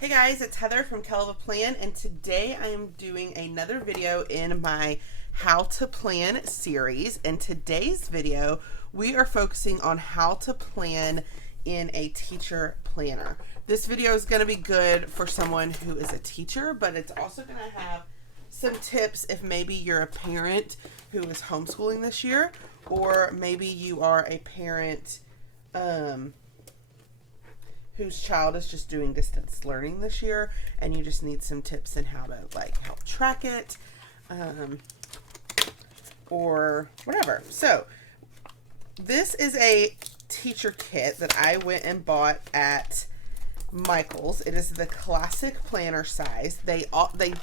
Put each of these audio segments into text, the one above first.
Hey guys, it's Heather from Kell Plan, and today I am doing another video in my How to Plan series. In today's video, we are focusing on how to plan in a teacher planner. This video is going to be good for someone who is a teacher, but it's also going to have some tips if maybe you're a parent who is homeschooling this year, or maybe you are a parent whose child is just doing distance learning this year, and you just need some tips in how to help track it, or whatever. So this is a teacher kit that I went and bought at Michael's. It is the classic planner size.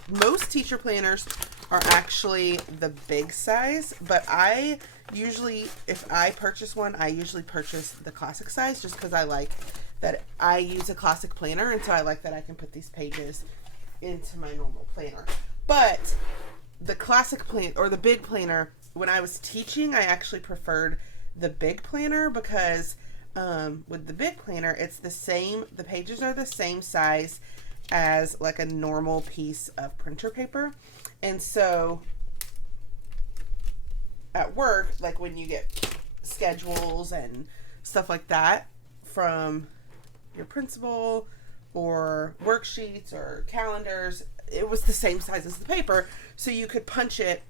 Most teacher planners are actually the big size, but I usually, if I purchase one, I usually purchase the classic size just because I like that I use a classic planner, and so I like that I can put these pages into my normal planner. But the classic plan or the big planner, when I was teaching, I actually preferred the big planner because with the big planner, it's the same, the pages are the same size as like a normal piece of printer paper. And so at work, like when you get schedules and stuff like that from your principal or worksheets or calendars, it was the same size as the paper, so you could punch it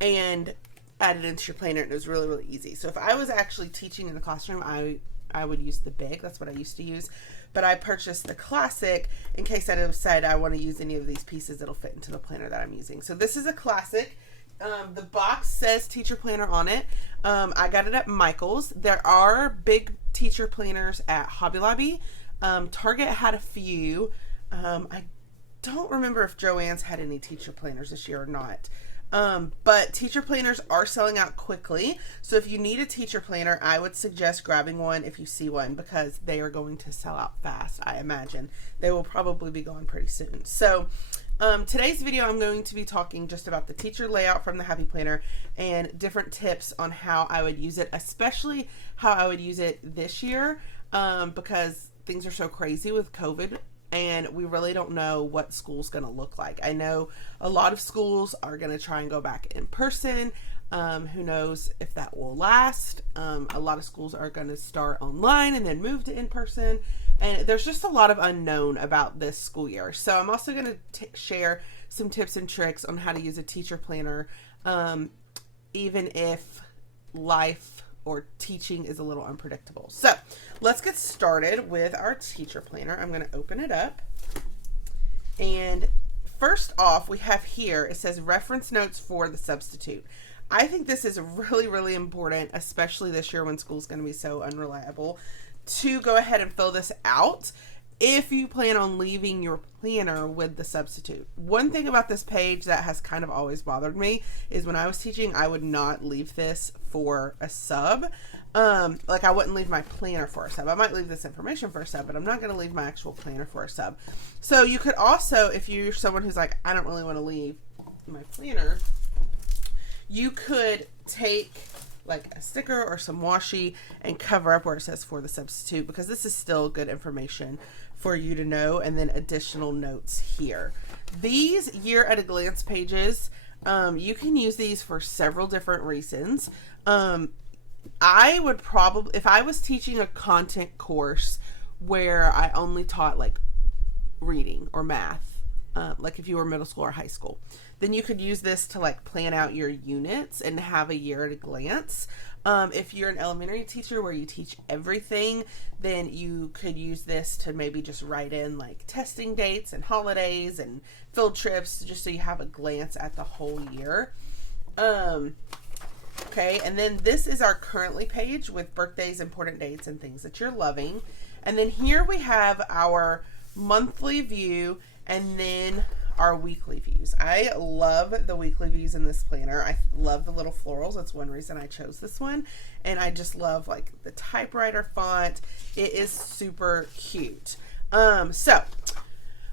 and add it into your planner, and it was really, really easy. So if I was actually teaching in the classroom, I would use the big. That's what I used to use, but I purchased the classic in case I decide I want to use any of these pieces that'll fit into the planner that I'm using. So this is a classic. The box says teacher planner on it. I got it at Michael's. There are big teacher planners at Hobby Lobby. Target had a few. I don't remember if Joann's had any teacher planners this year or not. But teacher planners are selling out quickly. So if you need a teacher planner, I would suggest grabbing one if you see one, because they are going to sell out fast, I imagine. They will probably be gone pretty soon. So today's video, I'm going to be talking just about the teacher layout from the Happy Planner and different tips on how I would use it, especially how I would use it this year, because things are so crazy with COVID and we really don't know what school's going to look like. I know a lot of schools are going to try and go back in person. Who knows if that will last. A lot of schools are going to start online and then move to in-person. And there's just a lot of unknown about this school year. So I'm also going to share some tips and tricks on how to use a teacher planner, even if life or teaching is a little unpredictable. So let's get started with our teacher planner. I'm going to open it up. And first off, we have here, it says reference notes for the substitute. I think this is really, really important, especially this year when school's going to be so unreliable, to go ahead and fill this out if you plan on leaving your planner with the substitute. One thing about this page that has kind of always bothered me is when I was teaching, I would not leave this for a sub. Like I wouldn't leave my planner for a sub. I might leave this information for a sub, but I'm not going to leave my actual planner for a sub. So you could also, if you're someone who's like, I don't really want to leave my planner, you could take like a sticker or some washi and cover up where it says for the substitute, because this is still good information for you to know, and then additional notes here. These year at a glance pages, you can use these for several different reasons. I would probably, if I was teaching a content course where I only taught like reading or math, like if you were middle school or high school, then you could use this to like plan out your units and have a year at a glance. If you're an elementary teacher where you teach everything, then you could use this to maybe just write in like testing dates and holidays and field trips, just so you have a glance at the whole year. Okay, and then this is our currently page with birthdays, important dates, and things that you're loving. And then here we have our monthly view and then our weekly views. I love the weekly views in this planner. I love the little florals. That's one reason I chose this one. And I just love like the typewriter font. It is super cute. So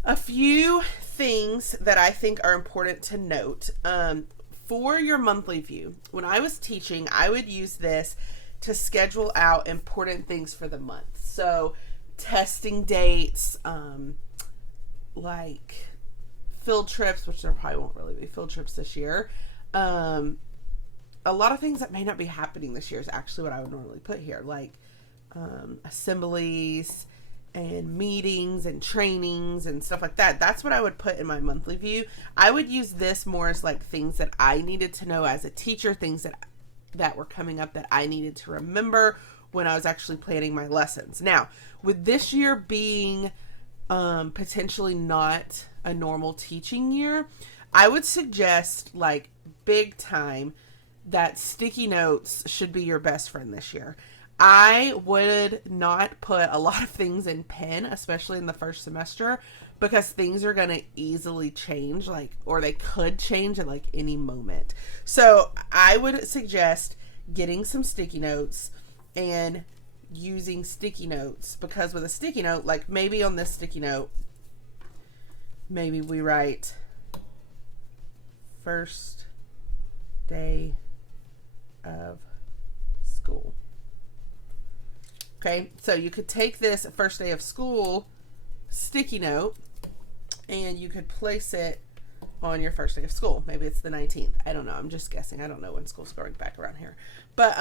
a few things that I think are important to note. For your monthly view, when I was teaching, I would use this to schedule out important things for the month. So testing dates, like field trips, which there probably won't really be field trips this year. A lot of things that may not be happening this year is actually what I would normally put here, like assemblies and meetings and trainings and stuff like that. That's what I would put in my monthly view. I would use this more as like things that I needed to know as a teacher, things that were coming up that I needed to remember when I was actually planning my lessons. Now, with this year being potentially not a normal teaching year, I would suggest, like, big time, that sticky notes should be your best friend this year. I would not put a lot of things in pen, especially in the first semester, because things are going to easily change, like, or they could change at like any moment. So I would suggest getting some sticky notes and using sticky notes, because with a sticky note, like maybe on this sticky note, maybe we write first day of school. Okay, so you could take this first day of school sticky note and you could place it on your first day of school. Maybe it's the 19th. I don't know. I'm just guessing. I don't know when school's going back around here. But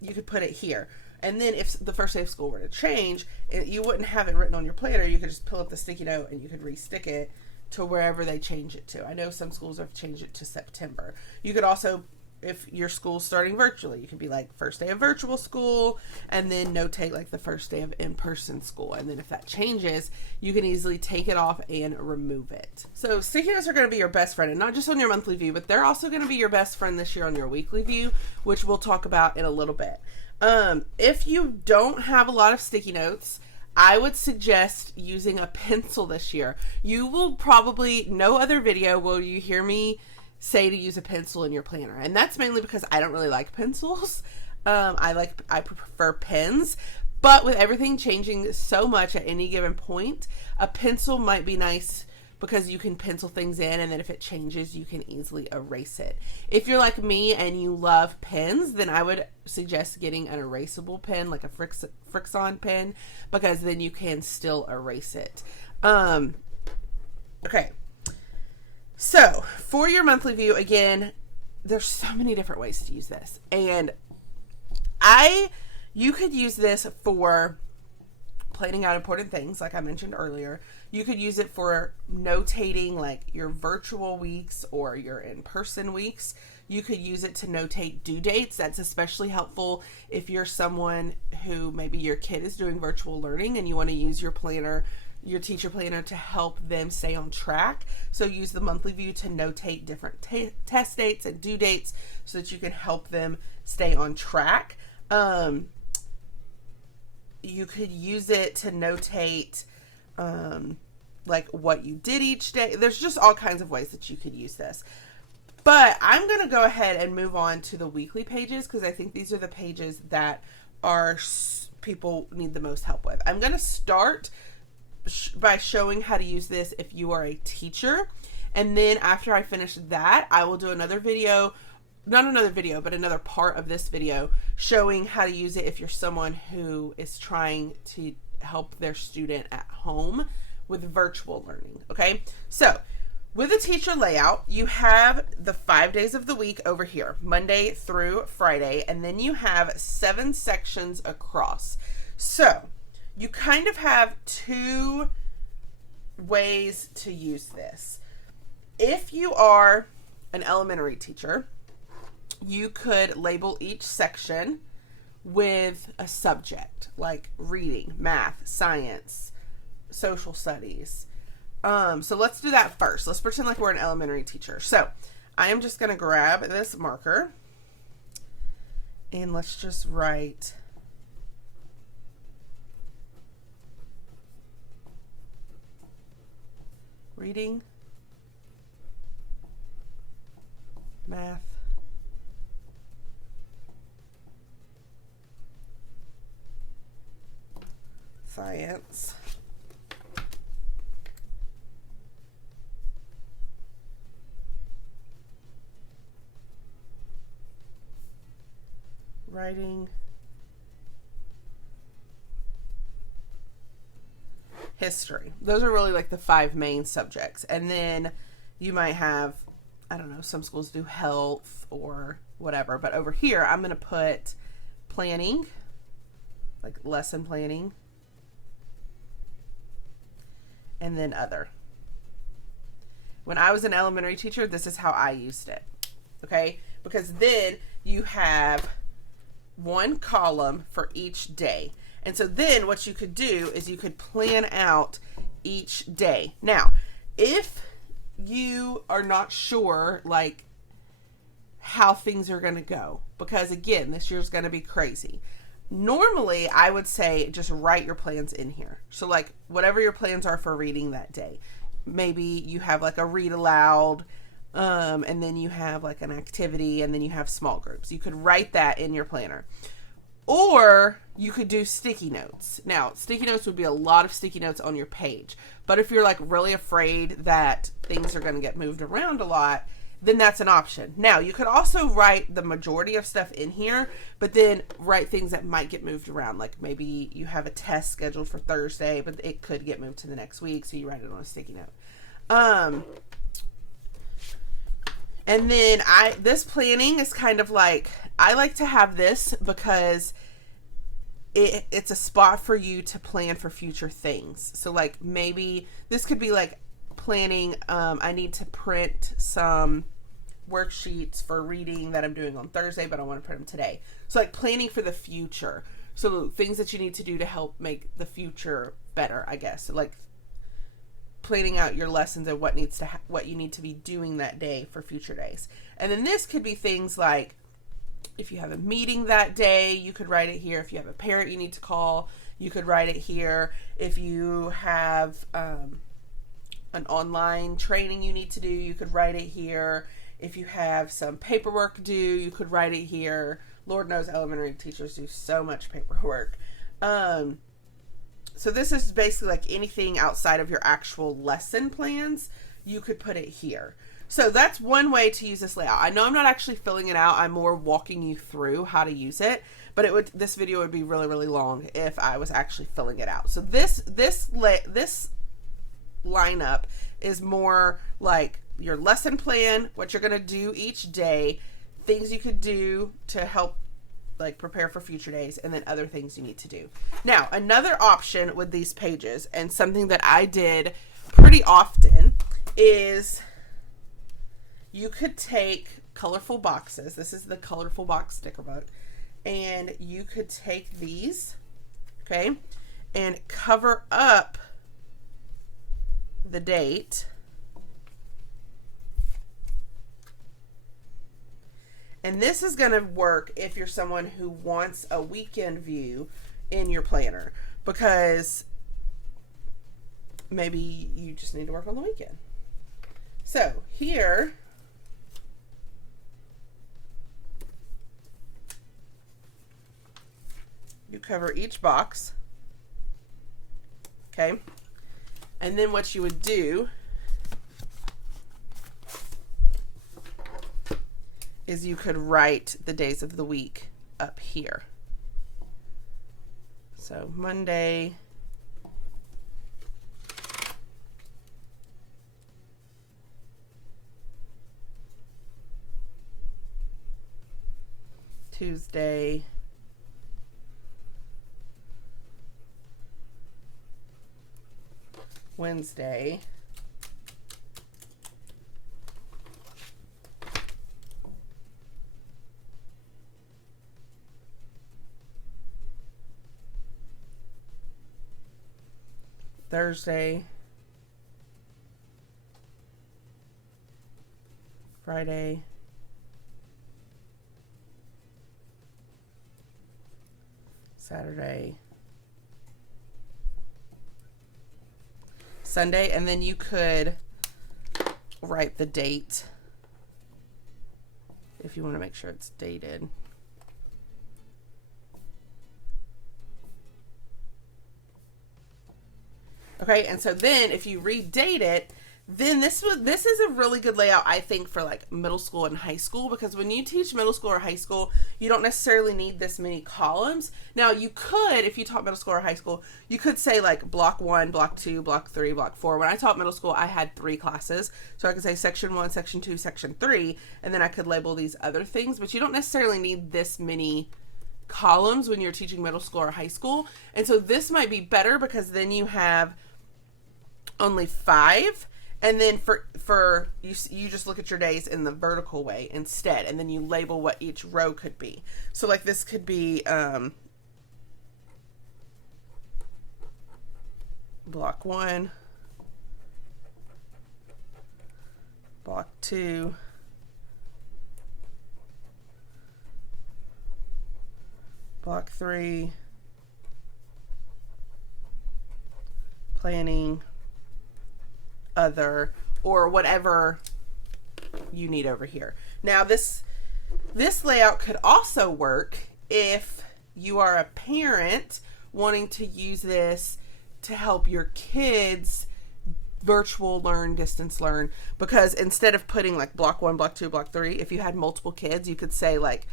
you could put it here. And then if the first day of school were to change, you wouldn't have it written on your planner. You could just pull up the sticky note and you could re-stick it to wherever they change it to. I know some schools have changed it to September. You could also, if your school's starting virtually, you could be like first day of virtual school and then notate like the first day of in-person school. And then if that changes, you can easily take it off and remove it. So sticky notes are going to be your best friend, and not just on your monthly view, but they're also going to be your best friend this year on your weekly view, which we'll talk about in a little bit. If you don't have a lot of sticky notes, I would suggest using a pencil this year. You will probably, no other video will you hear me say to use a pencil in your planner. And that's mainly because I don't really like pencils. I prefer pens. But with everything changing so much at any given point, a pencil might be nice because you can pencil things in, and then if it changes, you can easily erase it. If you're like me and you love pens, then I would suggest getting an erasable pen, like a Frixion pen, because then you can still erase it. Okay. So, for your monthly view, again, there's so many different ways to use this. And you could use this for planning out important things, like I mentioned earlier. You could use it for notating like your virtual weeks or your in-person weeks. You could use it to notate due dates. That's especially helpful if you're someone who maybe your kid is doing virtual learning and you want to use your planner, your teacher planner, to help them stay on track. So use the monthly view to notate different test dates and due dates so that you can help them stay on track. You could use it to notate like what you did each day. There's just all kinds of ways that you could use this. But I'm going to go ahead and move on to the weekly pages, because I think these are the pages that people need the most help with. I'm going to start by showing how to use this if you are a teacher. And then after I finish that, I will do another video, not another video, but another part of this video showing how to use it if you're someone who is trying to help their student at home with virtual learning. Okay, so with a teacher layout, you have the 5 days of the week over here, Monday through Friday, and then you have 7 sections across. So you kind of have 2 ways to use this. If you are an elementary teacher, you could label each section with a subject like reading, math, science, social studies. So let's do that first. Let's pretend like we're an elementary teacher. So I am just going to grab this marker and let's just write reading, math, science, writing, history. Those are really like the 5 main subjects. And then you might have, I don't know, some schools do health or whatever. But over here, I'm going to put planning, like lesson planning, and then other. When I was an elementary teacher, this is how I used it. Okay? Because then you have one column for each day. And so then what you could do is you could plan out each day. Now, if you are not sure, like, how things are going to go, because again, this year's going to be crazy. Normally, I would say just write your plans in here. So like whatever your plans are for reading that day. Maybe you have like a read aloud, and then you have like an activity, and then you have small groups. You could write that in your planner. Or you could do sticky notes. Now, sticky notes would be a lot of sticky notes on your page. But if you're like really afraid that things are going to get moved around a lot, then that's an option. Now, you could also write the majority of stuff in here, but then write things that might get moved around. Like maybe you have a test scheduled for Thursday, but it could get moved to the next week, so you write it on a sticky note. And then this planning is kind of like, I like to have this because it's a spot for you to plan for future things. So like maybe this could be like planning, I need to print some worksheets for reading that I'm doing on Thursday, but I want to print them today. So like planning for the future. So things that you need to do to help make the future better, I guess. So like planning out your lessons and what you need to be doing that day for future days. And then this could be things like if you have a meeting that day, you could write it here. If you have a parent you need to call, you could write it here. If you have an online training you need to do, you could write it here. If you have some paperwork due, you could write it here. Lord knows elementary teachers do so much paperwork. So this is basically like anything outside of your actual lesson plans, you could put it here. So that's one way to use this layout. I know I'm not actually filling it out. I'm more walking you through how to use it, but this video would be really, really long if I was actually filling it out. So this lineup is more like your lesson plan, what you're going to do each day, things you could do to help like prepare for future days, and then other things you need to do. Now, another option with these pages, and something that I did pretty often, is you could take colorful boxes. This is the colorful box sticker book. And you could take these, okay, and cover up the date. And this is going to work if you're someone who wants a weekend view in your planner, because maybe you just need to work on the weekend. So here, you cover each box, okay? And then what you would do is you could write the days of the week up here. So Monday, Tuesday, Wednesday, Thursday, Friday, Saturday, Sunday, and then you could write the date if you want to make sure it's dated. Okay, and so then if you redate it, Then this is a really good layout, I think, for like middle school and high school, because when you teach middle school or high school, you don't necessarily need this many columns. Now you could, if you taught middle school or high school, you could say like block 1, block 2, block 3, block 4. When I taught middle school, I had 3 classes, so I could say section 1, section 2, section 3, and then I could label these other things. But you don't necessarily need this many columns when you're teaching middle school or high school. And so this might be better, because then you have only 5. And then for you just look at your days in the vertical way instead, and then you label what each row could be. So like this could be block 1, block 2, block 3, planning, other, or whatever you need over here. Now this layout could also work if you are a parent wanting to use this to help your kids virtual learn, distance learn, because instead of putting like block 1, block 2, block 3, if you had multiple kids, you could say like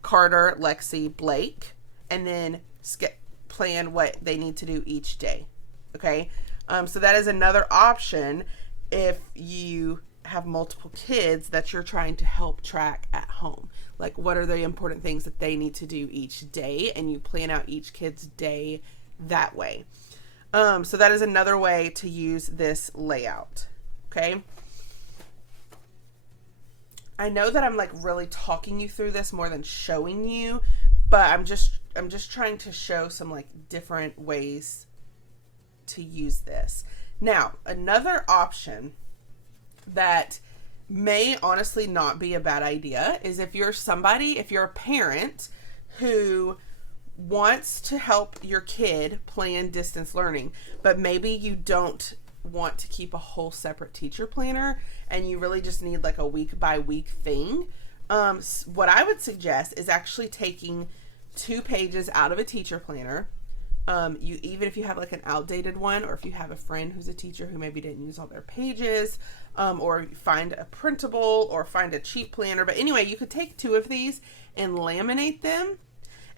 Carter, Lexi, Blake, and then plan what they need to do each day. Okay. So that is another option if you have multiple kids that you're trying to help track at home. Like, what are the important things that they need to do each day, and you plan out each kid's day that way. So that is another way to use this layout. Okay. I know that I'm like really talking you through this more than showing you, but I'm just trying to show some like different ways to use this. Now, another option that may honestly not be a bad idea is if you're a parent who wants to help your kid plan distance learning, but maybe you don't want to keep a whole separate teacher planner and you really just need like a week by week thing. What I would suggest is actually taking 2 pages out of a teacher planner. Even if you have like an outdated one, or if you have a friend who's a teacher who maybe didn't use all their pages, or find a printable or find a cheap planner. But anyway, you could take 2 of these and laminate them,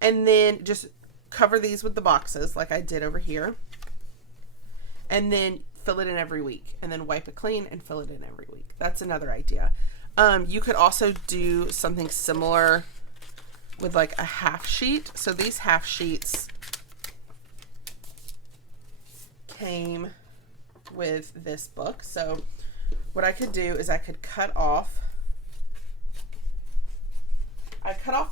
and then just cover these with the boxes like I did over here, and then fill it in every week, and then wipe it clean and fill it in every week. That's another idea. You could also do something similar with like a half sheet. So these half sheets came with this book. So what I could do is I could cut off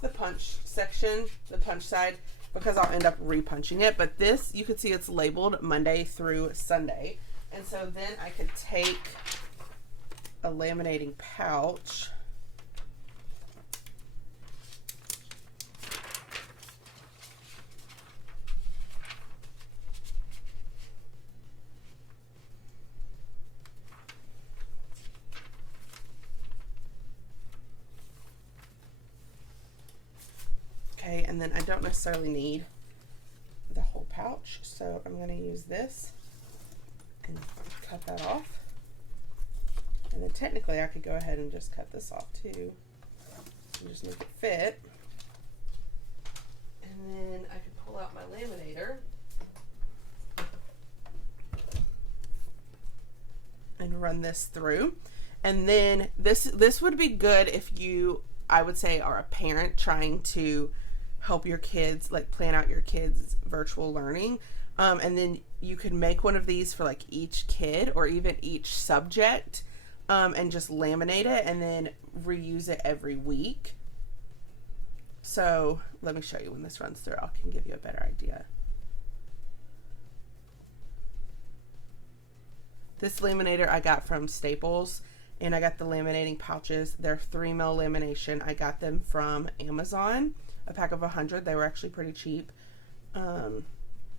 the punch section, the punch side, because I'll end up repunching it. But this, you can see it's labeled Monday through Sunday. And so then I could take a laminating pouch and then I don't necessarily need the whole pouch, so I'm going to use this and cut that off. And then technically I could go ahead and just cut this off too and just make it fit. And then I could pull out my laminator and run this through. And then this would be good if you, I would say, are a parent trying to help your kids, like plan out your kids' virtual learning. And then you could make one of these for like each kid or even each subject, and just laminate it and then reuse it every week. So let me show you when this runs through. I can give you a better idea. This laminator I got from Staples, and I got the laminating pouches. They're 3mm lamination. I got them from Amazon, a pack of 100. They were actually pretty cheap.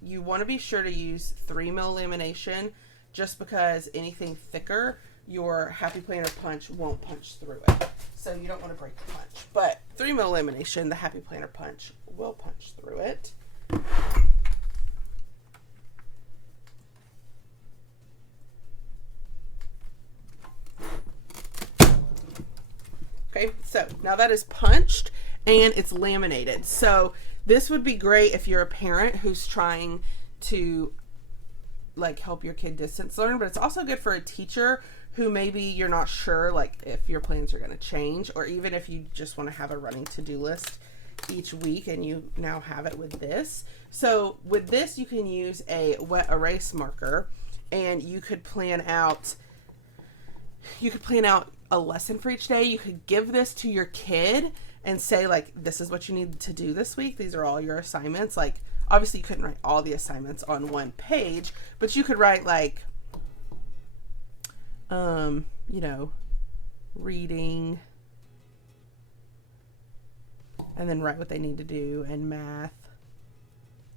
You want to be sure to use 3mm lamination, just because anything thicker, your Happy Planner punch won't punch through it. So you don't want to break the punch. But 3mm lamination, the Happy Planner punch will punch through it. Okay, so now that is punched and it's laminated. So this would be great if you're a parent who's trying to like help your kid distance learn, but it's also good for a teacher who maybe you're not sure like if your plans are going to change, or even if you just want to have a running to-do list each week and you now have it with this. So with this, you can use a wet erase marker and you could plan out a lesson for each day. You could give this to your kid and say like, this is what you need to do this week. These are all your assignments. Like obviously you couldn't write all the assignments on one page, but you could write like, you know, reading, and then write what they need to do, and math,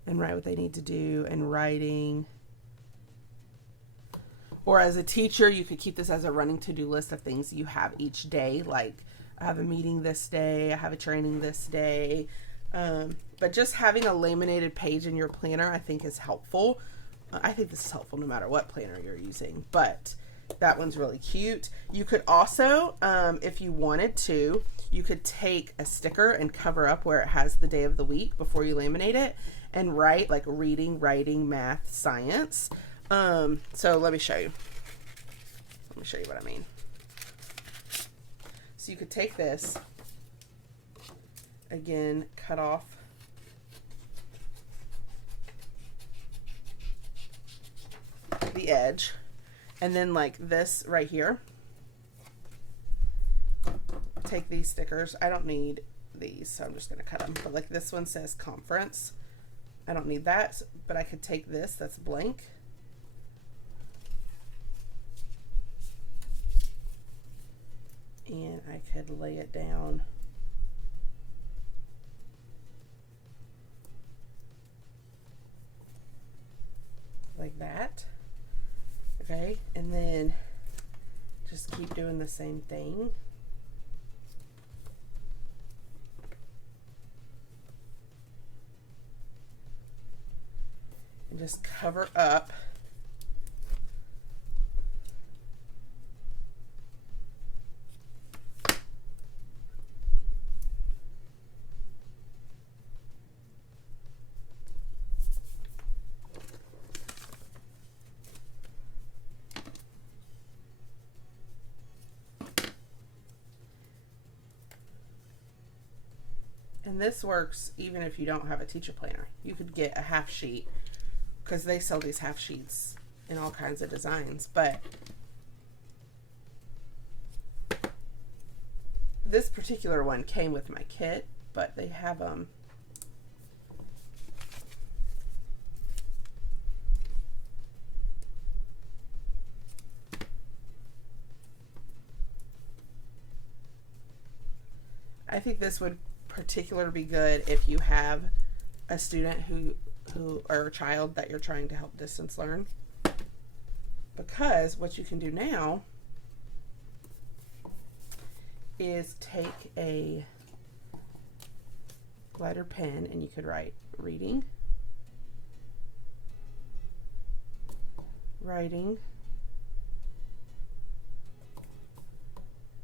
and write what they need to do, and writing. Or as a teacher, you could keep this as a running to-do list of things you have each day. Like, I have a meeting this day, I have a training this day. But just having a laminated page in your planner, I think is helpful. I think this is helpful no matter what planner you're using, but that one's really cute. You could also, if you wanted to, you could take a sticker and cover up where it has the day of the week before you laminate it and write like reading, writing, math, science. So let me show you. Let me show you what I mean. So you could take this, again, cut off the edge, and then like this right here, take these stickers. I don't need these, so I'm just going to cut them. But like this one says conference. I don't need that, but I could take this that's blank. And I could lay it down like that. Okay, and then just keep doing the same thing. And just cover up and this works even if you don't have a teacher planner. You could get a half sheet because they sell these half sheets in all kinds of designs, but this particular one came with my kit, but they have I think this would particularly be good if you have a student who or a child that you're trying to help distance learn, because what you can do now is take a glider pen and you could write reading, writing,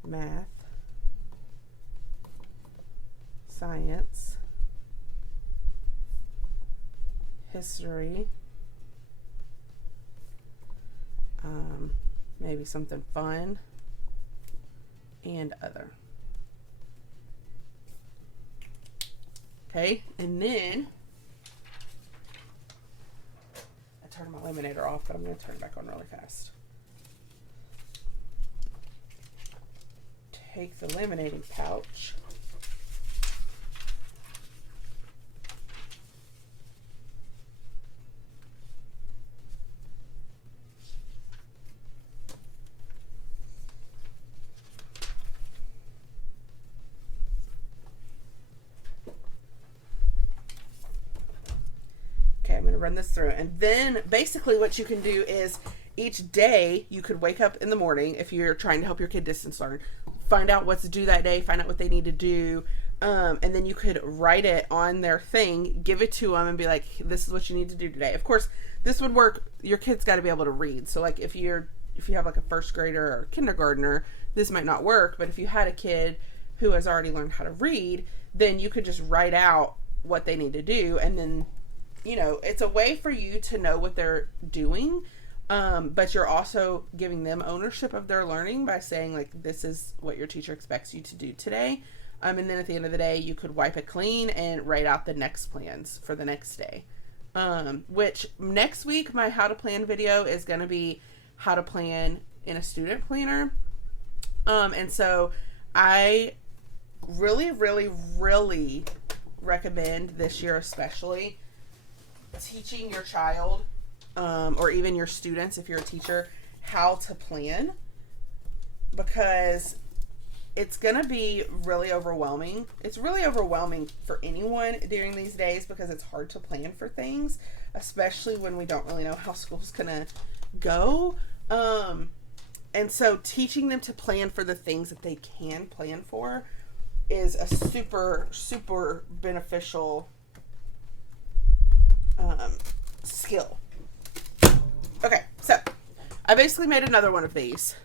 math, science, history, maybe something fun, and other. Okay, and then I turned my laminator off, but I'm going to turn it back on really fast. Take the laminating pouch. I'm going to run this through, and then basically what you can do is each day you could wake up in the morning if you're trying to help your kid distance learn, find out what's due that day, find out what they need to do, and then you could write it on their thing, give it to them, and be like, this is what you need to do today. Of course, this would work. Your kid's got to be able to read. So like if you have like a first grader or kindergartner, this might not work, but if you had a kid who has already learned how to read, then you could just write out what they need to do. And then, you know, it's a way for you to know what they're doing. But you're also giving them ownership of their learning by saying, like, this is what your teacher expects you to do today. And then at the end of the day, you could wipe it clean and write out the next plans for the next day. Which next week, my how to plan video is going to be how to plan in a student planner. And so I really, really, really recommend this year, especially teaching your child, or even your students, if you're a teacher, how to plan, because it's going to be really overwhelming. It's really overwhelming for anyone during these days because it's hard to plan for things, especially when we don't really know how school's going to go. And so teaching them to plan for the things that they can plan for is a super, super beneficial skill. Okay, so I basically made another one of these.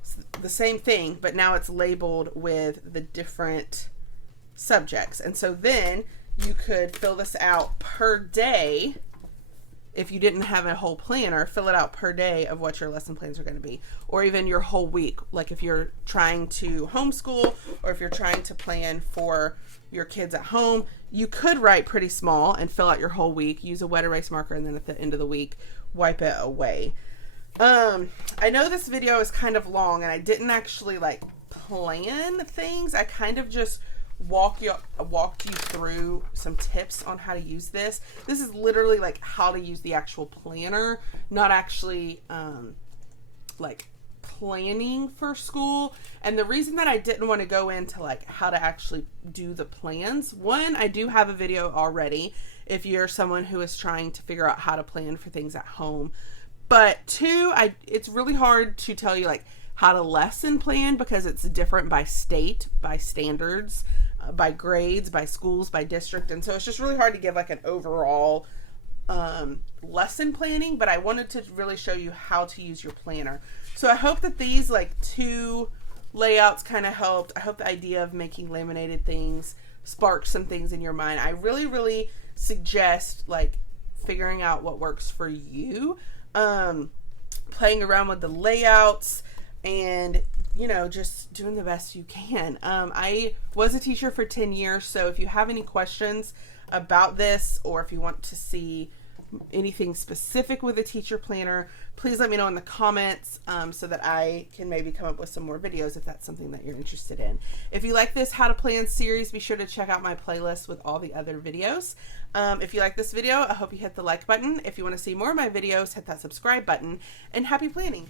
It's the same thing, but now it's labeled with the different subjects. And so then you could fill this out per day. If you didn't have a whole planner, fill it out per day of what your lesson plans are going to be, or even your whole week. Like if you're trying to homeschool, or if you're trying to plan for your kids at home, you could write pretty small and fill out your whole week, use a wet erase marker, and then at the end of the week, wipe it away. I know this video is kind of long, and I didn't actually like plan things. I kind of just walked you through some tips on how to use this. This is literally like how to use the actual planner, not actually like planning for school. And the reason that I didn't want to go into like how to actually do the plans, one, I do have a video already if you're someone who is trying to figure out how to plan for things at home. But two, it's really hard to tell you like how to lesson plan because it's different by state, by standards, by grades, by schools, by district. And so it's just really hard to give like an overall lesson planning, but I wanted to really show you how to use your planner. So I hope that these like two layouts kind of helped. I hope the idea of making laminated things sparked some things in your mind. I really, really suggest like figuring out what works for you, playing around with the layouts, and you know, just doing the best you can. I was a teacher for 10 years, so if you have any questions about this, or if you want to see anything specific with a teacher planner, please let me know in the comments so that I can maybe come up with some more videos if that's something that you're interested in. If you like this How to Plan series, be sure to check out my playlist with all the other videos. If you like this video, I hope you hit the like button. If you want to see more of my videos, hit that subscribe button, and happy planning!